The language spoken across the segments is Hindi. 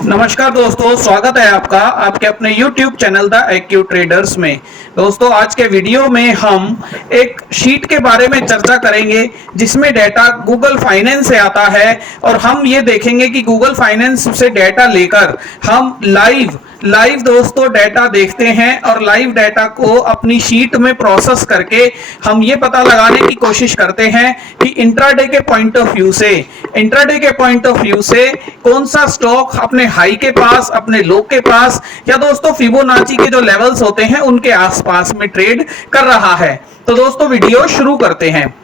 नमस्कार दोस्तों, स्वागत है आपका आपके अपने YouTube channel the AQ traders में। दोस्तों, आज के वीडियो में हम एक शीट के बारे में चर्चा करेंगे जिसमें डेटा गूगल फाइनेंस से आता है और हम ये देखेंगे कि गूगल फाइनेंस से डेटा लेकर हम लाइव दोस्तों डेटा देखते हैं और लाइव डेटा को अपनी शीट में प्रोसेस करके हम ये पता लगाने की कोशिश करते हैं कि इंट्राडे के पॉइंट ऑफ व्यू से कौन सा स्टॉक अपने हाई के पास, अपने लो के पास या दोस्तों फिबोनाची के जो लेवल्स होते हैं उनके आसपास में ट्रेड कर रहा है। तो दोस्तों वीडियो शुरू करते हैं।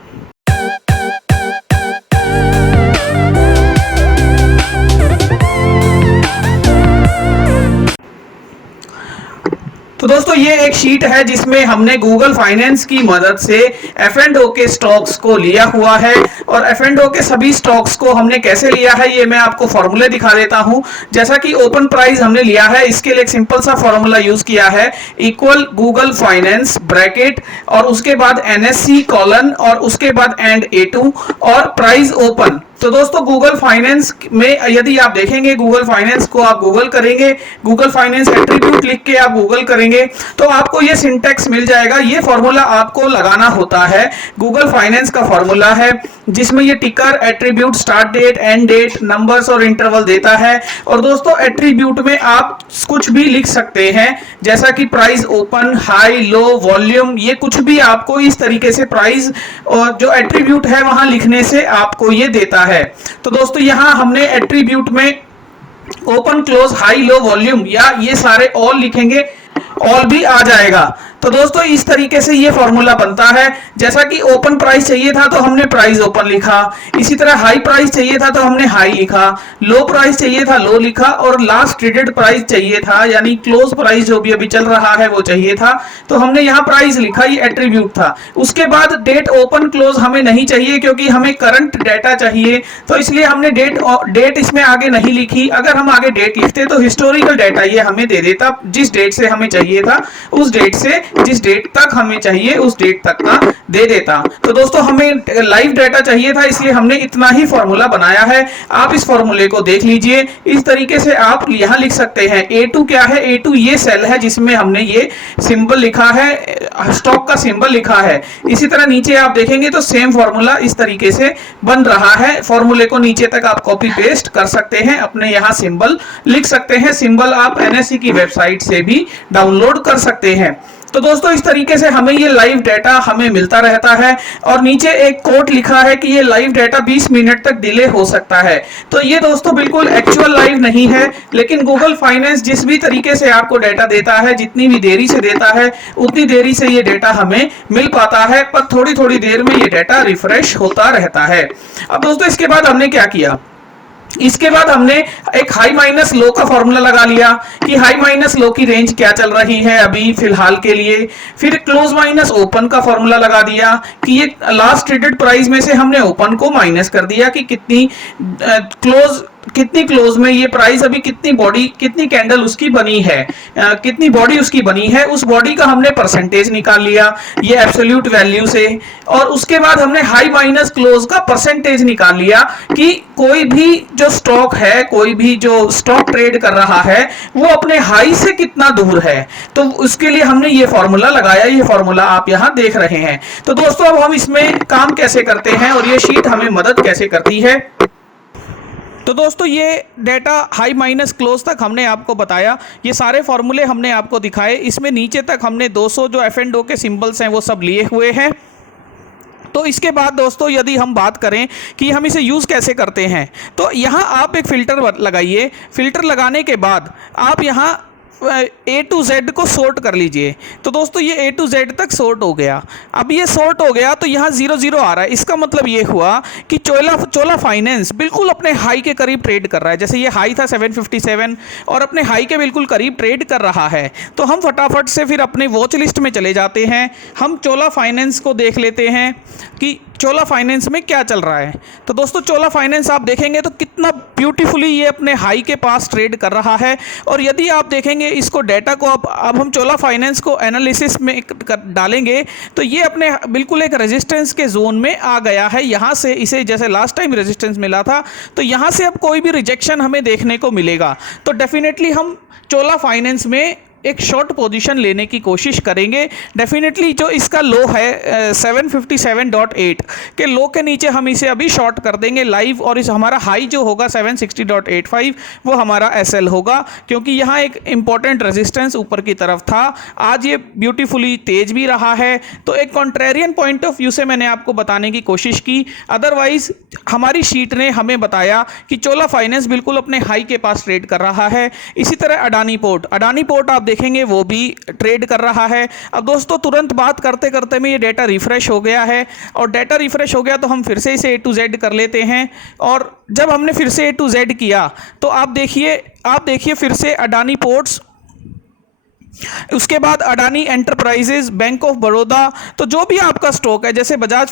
तो दोस्तों ये एक शीट है जिसमें हमने गूगल फाइनेंस की मदद से F&O के स्टॉक्स को लिया हुआ है और F&O के सभी स्टॉक्स को हमने कैसे लिया है ये मैं आपको फॉर्मूले दिखा देता हूं। जैसा कि ओपन प्राइस हमने लिया है, इसके लिए एक सिंपल सा फॉर्मूला यूज किया है, इक्वल गूगल फाइनेंस ब्रैकेट और उसके बाद NSE कॉलन और उसके बाद एंड A2 और प्राइस ओपन। तो दोस्तों गूगल फाइनेंस में यदि आप देखेंगे, गूगल फाइनेंस को आप गूगल करेंगे, गूगल फाइनेंस एट्रीब्यूट लिख के आप गूगल करेंगे तो आपको ये सिंटैक्स मिल जाएगा। ये फॉर्मूला आपको लगाना होता है, गूगल फाइनेंस का फॉर्मूला है जिसमें ये ticker, attribute, start date, end date, numbers और इंटरवल देता है। और दोस्तों एट्रीब्यूट में आप कुछ भी लिख सकते हैं, जैसा कि प्राइस ओपन, हाई, लो, वॉल्यूम, ये कुछ भी आपको इस तरीके से प्राइस और जो एट्रीब्यूट है वहां लिखने से आपको ये देता है। तो दोस्तों यहां हमने एट्रीब्यूट में ओपन, क्लोज, हाई, लो, वॉल्यूम या ये सारे ऑल लिखेंगे, ऑल भी आ जाएगा। तो दोस्तों इस तरीके से ये फॉर्मूला बनता है। जैसा कि ओपन प्राइस चाहिए था तो हमने प्राइस ओपन लिखा, इसी तरह हाई प्राइस चाहिए था तो हमने हाई लिखा, लो प्राइस चाहिए था लो लिखा और लास्ट ट्रेडेड प्राइस चाहिए था यानी क्लोज प्राइस जो भी अभी चल रहा है वो चाहिए था तो हमने यहाँ प्राइस लिखा, ये एट्रीब्यूट था। उसके बाद डेट ओपन क्लोज हमें नहीं चाहिए क्योंकि हमें करंट डेटा चाहिए, तो इसलिए हमने डेट इसमें आगे नहीं लिखी। अगर हम आगे डेट लिखते तो हिस्टोरिकल डेटा ये हमें दे देता, जिस डेट से हमें चाहिए था उस डेट से जिस डेट तक हमें चाहिए उस डेट तक का दे देता। तो दोस्तों हमें लाइव डेटा चाहिए था इसलिए हमने इतना ही फॉर्मूला बनाया है। आप इस फॉर्मूले को देख लीजिए, इस तरीके से आप यहां लिख सकते हैं। A2 क्या है? A2 ये सेल है जिसमें हमने ये सिंबल लिखा है, स्टॉक का सिंबल लिखा है। इसी तरह नीचे आप देखेंगे तो सेम फॉर्मूला इस तरीके से बन रहा है। फॉर्मूले को नीचे तक आप कॉपी पेस्ट कर सकते हैं, अपने यहां सिंबल लिख सकते हैं। सिंबल आप NSE की वेबसाइट से भी डाउनलोड कर सकते हैं। तो दोस्तों इस तरीके से हमें ये लाइव डेटा हमें मिलता रहता है और नीचे एक कोट लिखा है कि ये लाइव डेटा 20 मिनट तक डिले हो सकता है। तो ये दोस्तों बिल्कुल एक्चुअल लाइव नहीं है, लेकिन गूगल फाइनेंस जिस भी तरीके से आपको डेटा देता है, जितनी भी देरी से देता है उतनी देरी से ये डेटा हमें मिल पाता है, पर थोड़ी थोड़ी देर में ये डेटा रिफ्रेश होता रहता है। अब दोस्तों इसके बाद हमने क्या किया, इसके बाद हमने एक हाई माइनस लो का फॉर्मूला लगा लिया कि हाई माइनस लो की रेंज क्या चल रही है अभी फिलहाल के लिए। फिर क्लोज माइनस ओपन का फॉर्मूला लगा दिया कि ये लास्ट ट्रेडेड प्राइस में से हमने ओपन को माइनस कर दिया कि कितनी क्लोज में ये प्राइस अभी कितनी कैंडल उसकी बनी है, कितनी बॉडी उसकी बनी है, उस बॉडी का हमने परसेंटेज निकाल लिया ये एब्सोल्यूट वैल्यू से। और उसके बाद हमने हाई माइनस क्लोज का परसेंटेज निकाल लिया कि कोई भी जो स्टॉक है, कोई भी जो स्टॉक ट्रेड कर रहा है वो अपने हाई से कितना दूर है। तो उसके लिए हमने ये फॉर्मूला लगाया, ये फॉर्मूला आप यहां देख रहे हैं। तो दोस्तों अब हम इसमें काम कैसे करते हैं और ये शीट हमें मदद कैसे करती है। तो दोस्तों ये डेटा हाई माइनस क्लोज तक हमने आपको बताया, ये सारे फॉर्मूले हमने आपको दिखाए। इसमें नीचे तक हमने 200 जो F&O के सिंबल्स हैं वो सब लिए हुए हैं। तो इसके बाद दोस्तों यदि हम बात करें कि हम इसे यूज़ कैसे करते हैं, तो यहाँ आप एक फ़िल्टर लगाइए। फ़िल्टर लगाने के बाद आप यहाँ A to Z को सॉर्ट कर लीजिए। तो दोस्तों ये A to Z तक सॉर्ट हो गया। अब ये सॉर्ट हो गया तो यहाँ 00 आ रहा है। इसका मतलब ये हुआ कि चोला फाइनेंस बिल्कुल अपने हाई के करीब ट्रेड कर रहा है। जैसे ये हाई था 757 और अपने हाई के बिल्कुल करीब ट्रेड कर रहा है। तो हम फटाफट से फिर अपने वॉच लिस्ट में चले जाते हैं, हम चोला फाइनेंस को देख लेते हैं कि चोला फाइनेंस में क्या चल रहा है। तो दोस्तों चोला फाइनेंस आप देखेंगे तो कितना ब्यूटीफुली ये अपने हाई के पास ट्रेड कर रहा है। और यदि आप देखेंगे इसको डेटा को अब हम चोला फाइनेंस को एनालिसिस में डालेंगे तो ये अपने बिल्कुल एक रेजिस्टेंस के जोन में आ गया है। यहाँ से इसे जैसे लास्ट टाइम रेजिस्टेंस मिला था तो यहाँ से अब कोई भी रिजेक्शन हमें देखने को मिलेगा तो डेफिनेटली हम चोला फाइनेंस में एक शॉर्ट पोजीशन लेने की कोशिश करेंगे। डेफिनेटली जो इसका लो है 757.8 के लो के नीचे हम इसे अभी शॉर्ट कर देंगे लाइव, और इस हमारा हाई जो होगा 760.85 वो हमारा एसएल होगा, क्योंकि यहाँ एक इंपॉर्टेंट रेजिस्टेंस ऊपर की तरफ था। आज ये ब्यूटीफुली तेज भी रहा है, तो एक कॉन्ट्रेरियन पॉइंट ऑफ व्यू से मैंने आपको बताने की कोशिश की। अदरवाइज हमारी शीट ने हमें बताया कि चोला फाइनेंस बिल्कुल अपने हाई के पास ट्रेड कर रहा है। इसी तरह अडानी पोर्ट आप देखेंगे वो भी ट्रेड कर रहा है। अब दोस्तों तुरंत बात करते करते में ये डेटा रिफ्रेश हो गया है, और डेटा रिफ्रेश हो गया तो हम फिर से इसे ए टू जेड कर लेते हैं। और जब हमने फिर से ए टू जेड किया तो आप देखिए फिर से अडानी पोर्ट्स, उसके बाद Adani enterprises, bank of Baroda, तो जो भी आपका स्टॉक है जैसे बजाज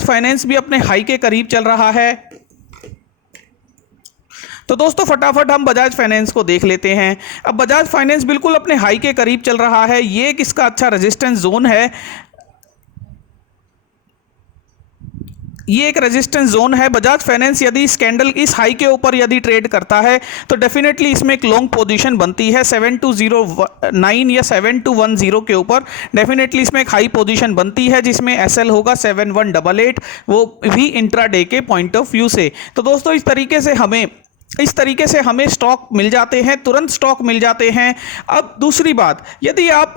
फाइनेंस भी अपने हाई के करीब चल रहा है। तो दोस्तों फटाफट हम बजाज फाइनेंस को देख लेते हैं। अब बजाज फाइनेंस बिल्कुल अपने हाई के करीब चल रहा है, ये एक इसका अच्छा रेजिस्टेंस जोन है, ये एक रेजिस्टेंस जोन है। बजाज फाइनेंस यदि इस कैंडल इस हाई के ऊपर यदि ट्रेड करता है तो डेफिनेटली इसमें एक लॉन्ग पोजीशन बनती है 7209 या 7210 के ऊपर। डेफिनेटली इसमें एक हाई पोजीशन बनती है जिसमें एसएल होगा 7188, वो भी इंट्राडे के पॉइंट ऑफ व्यू से। तो दोस्तों इस तरीके से हमें स्टॉक मिल जाते हैं, तुरंत स्टॉक मिल जाते हैं। अब दूसरी बात, यदि आप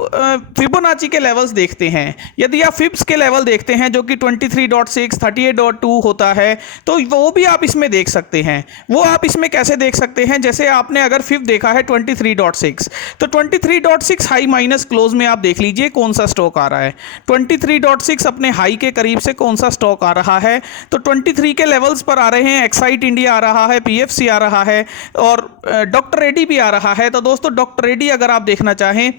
फिबोनाची के लेवल्स देखते हैं, यदि आप फिब्स के लेवल देखते हैं जो कि 23.6 38.2 होता है, तो वो भी आप इसमें देख सकते हैं। वो आप इसमें कैसे देख सकते हैं, जैसे आपने अगर फिब देखा है 23.6, तो 23.6 हाई माइनस क्लोज में आप देख लीजिए कौन सा स्टॉक आ रहा है। 23.6 अपने हाई के करीब से कौन सा स्टॉक आ रहा है, तो 23 के लेवल्स पर आ रहे हैं। एक्साइट इंडिया आ रहा है, पीएफसी आ रहा है, और डॉक्टर रेड्डी भी आ रहा है। तो दोस्तों डॉक्टर रेड्डी अगर आप देखना चाहें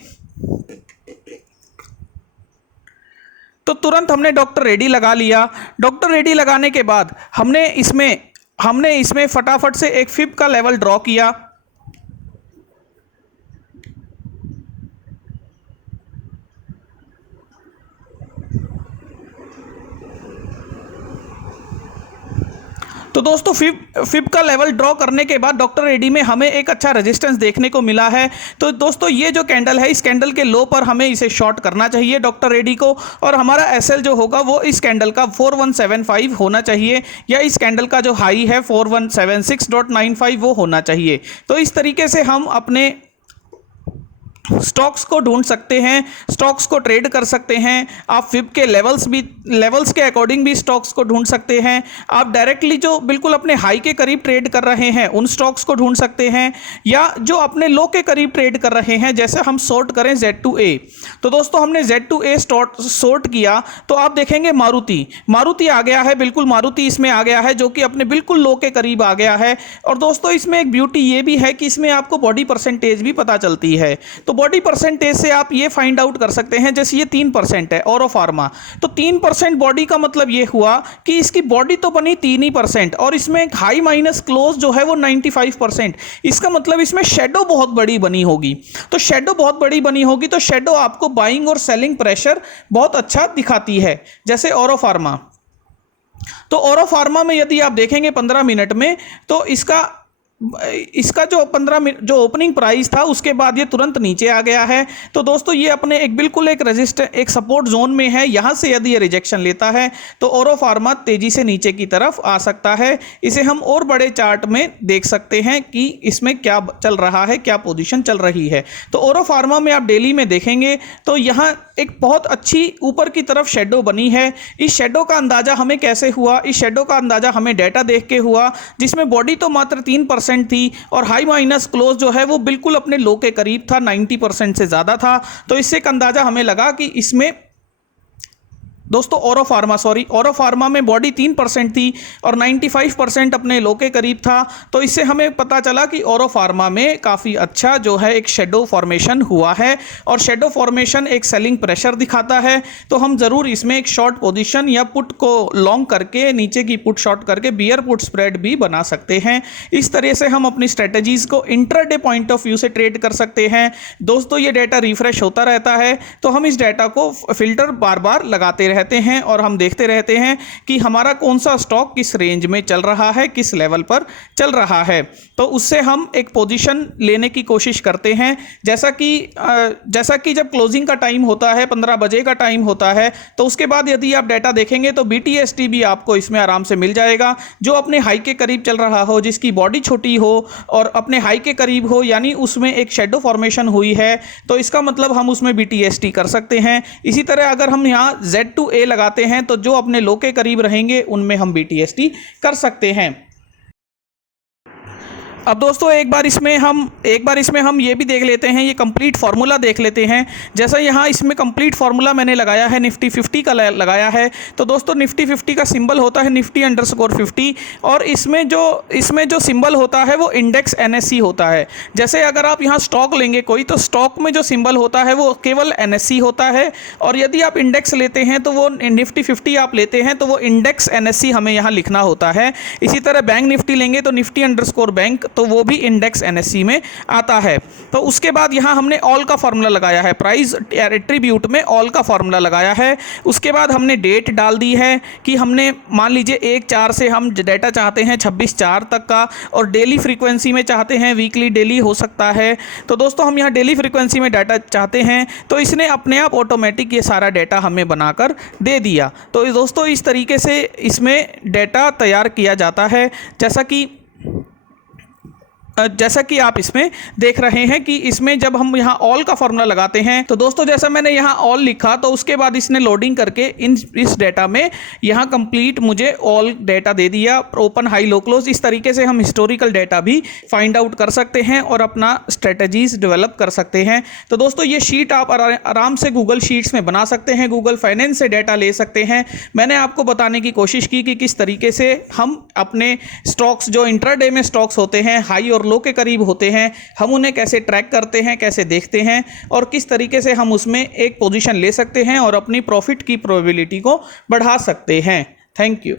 तो तुरंत हमने डॉक्टर रेड्डी लगा लिया। डॉक्टर रेड्डी लगाने के बाद हमने इसमें फटाफट से एक फिब का लेवल ड्रॉ किया। तो दोस्तों फिब का लेवल ड्रॉ करने के बाद डॉक्टर रेड्डी में हमें एक अच्छा रेजिस्टेंस देखने को मिला है। तो दोस्तों ये जो कैंडल है, इस कैंडल के लो पर हमें इसे शॉर्ट करना चाहिए डॉक्टर रेड्डी को, और हमारा एसएल जो होगा वो इस कैंडल का 4175 होना चाहिए, या इस कैंडल का जो हाई है 4176.95 वो होना चाहिए। तो इस तरीके से हम अपने स्टॉक्स को ढूंढ सकते हैं, स्टॉक्स को ट्रेड कर सकते हैं। आप फिब के लेवल्स के अकॉर्डिंग भी स्टॉक्स को ढूंढ सकते हैं। आप डायरेक्टली जो बिल्कुल अपने हाई के करीब ट्रेड कर रहे हैं उन स्टॉक्स को ढूंढ सकते हैं, या जो अपने लो के करीब ट्रेड कर रहे हैं। जैसे हम सॉर्ट करें Z2A, तो दोस्तों हमने Z2A सॉर्ट किया तो आप देखेंगे मारुति आ गया है, बिल्कुल मारुति इसमें आ गया है जो कि अपने बिल्कुल लो के करीब आ गया है। और दोस्तों इसमें एक ब्यूटी ये भी है कि इसमें आपको बॉडी परसेंटेज भी पता चलती है। तो बॉडी परसेंटेज से आप ये फाइंड आउट कर सकते हैं, जैसे ये 3% है ऑरो फार्मा, तो 3% बॉडी का मतलब ये हुआ कि इसकी बॉडी तो बनी 3%, और इसमें एक हाई माइनस क्लोज जो है वो 95%। इसका मतलब इसमें शेडो बहुत बड़ी बनी होगी। तो शेडो बहुत बड़ी बनी होगी तो शेडो आपको बाइंग और सेलिंग प्रेशर बहुत अच्छा दिखाती है, जैसे ऑरो फार्मा। तो ऑरो फार्मा में यदि आप देखेंगे 15 मिनट में, तो इसका जो 15 मिनट जो ओपनिंग प्राइस था उसके बाद ये तुरंत नीचे आ गया है। तो दोस्तों ये अपने एक सपोर्ट जोन में है। यहाँ से यदि ये रिजेक्शन लेता है तो ऑरो फार्मा तेजी से नीचे की तरफ आ सकता है। इसे हम और बड़े चार्ट में देख सकते हैं कि इसमें क्या चल रहा है, क्या पोजीशन चल रही है। तो ऑरो फार्मा में आप डेली में देखेंगे तो यहाँ एक बहुत अच्छी ऊपर की तरफ शेडो बनी है। इस शेडो का अंदाजा हमें कैसे हुआ? इस शेडो का अंदाजा हमें डेटा देख के हुआ, जिसमें बॉडी तो मात्र 3% थी और हाई माइनस क्लोज जो है वो बिल्कुल अपने लो के करीब था, 90% से ज्यादा था। तो इससे एक अंदाजा हमें लगा कि इसमें दोस्तों ओरो फार्मा, सॉरी, ओरो फार्मा में बॉडी 3% थी और 95% अपने लो के करीब था। तो इससे हमें पता चला कि ओरो फार्मा में काफ़ी अच्छा जो है एक शेडो फॉर्मेशन हुआ है और शेडो फॉर्मेशन एक सेलिंग प्रेशर दिखाता है। तो हम ज़रूर इसमें एक शॉर्ट पोजीशन या पुट को लॉन्ग करके नीचे की पुट शॉर्ट करके बियर पुट स्प्रेड भी बना सकते हैं। इस तरह से हम अपनी स्ट्रेटजीज़ को इंट्राडे पॉइंट ऑफ व्यू से ट्रेड कर सकते हैं। दोस्तों ये डेटा रिफ्रेश होता रहता है, तो हम इस डेटा को फिल्टर बार बार लगाते रहते हैं और हम देखते रहते हैं कि हमारा कौन सा स्टॉक किस रेंज में चल रहा है, किस लेवल पर चल रहा है। तो उससे हम एक पोजीशन लेने की कोशिश करते हैं। जैसा कि जब क्लोजिंग का टाइम होता है, 15 बजे का टाइम होता है, तो उसके बाद यदि आप डेटा देखेंगे तो BTST भी आपको इसमें आराम से मिल जाएगा, जो अपने हाई के करीब चल रहा हो, जिसकी बॉडी छोटी हो और अपने हाई के करीब हो, यानी उसमें एक शेडो फॉर्मेशन हुई है, तो इसका मतलब हम उसमें BTST कर सकते हैं। इसी तरह अगर हम यहाँ Z2A लगाते हैं तो जो अपने लो के करीब रहेंगे उनमें हम BTST कर सकते हैं। अब दोस्तों एक बार इसमें हम ये भी देख लेते हैं, ये कंप्लीट फार्मूला देख लेते हैं। जैसा यहाँ इसमें कंप्लीट फार्मूला मैंने लगाया है, निफ्टी 50 का लगाया है। तो दोस्तों निफ्टी 50 का सिंबल होता है Nifty_50 और इसमें जो सिंबल होता है वो इंडेक्स NSE होता है। जैसे अगर आप यहाँ स्टॉक लेंगे कोई, तो स्टॉक में जो सिंबल होता है वो केवल NSE होता है, और यदि आप इंडेक्स लेते हैं तो वो निफ्टी 50 आप लेते हैं तो वो इंडेक्स NSE हमें यहाँ लिखना होता है। इसी तरह बैंक निफ्टी लेंगे तो Nifty_बैंक, तो वो भी इंडेक्स NSE में आता है। तो उसके बाद यहाँ हमने ऑल का फार्मूला लगाया है, प्राइस एट्रीब्यूट में ऑल का फार्मूला लगाया है। उसके बाद हमने डेट डाल दी है कि हमने मान लीजिए 1/4 से हम डेटा चाहते हैं 26/4 तक का, और डेली फ्रीक्वेंसी में चाहते हैं, वीकली डेली हो सकता है। तो दोस्तों हम यहाँ डेली फ्रीक्वेंसी में डाटा चाहते हैं, तो इसने अपने आप ऑटोमेटिक ये सारा डाटा हमें बनाकर दे दिया। तो दोस्तों इस तरीके से इसमें डाटा तैयार किया जाता है, जैसा कि आप इसमें देख रहे हैं कि इसमें जब हम यहाँ ऑल का फॉर्मूला लगाते हैं, तो दोस्तों जैसा मैंने यहाँ ऑल लिखा, तो उसके बाद इसने लोडिंग करके इस डेटा में यहाँ कंप्लीट मुझे ऑल डेटा दे दिया, ओपन हाई लो क्लोज। इस तरीके से हम हिस्टोरिकल डेटा भी फाइंड आउट कर सकते हैं और अपना स्ट्रेटजीज डेवलप कर सकते हैं। तो दोस्तों ये शीट आप आराम से गूगल शीट्स में बना सकते हैं, गूगल फाइनेंस से डेटा ले सकते हैं। मैंने आपको बताने की कोशिश की कि किस तरीके से हम अपने स्टॉक्स, जो इंट्राडे में स्टॉक्स होते हैं, हाई और लो के करीब होते हैं, हम उन्हें कैसे ट्रैक करते हैं, कैसे देखते हैं, और किस तरीके से हम उसमें एक पोजीशन ले सकते हैं और अपनी प्रॉफिट की प्रोबेबिलिटी को बढ़ा सकते हैं। Thank you.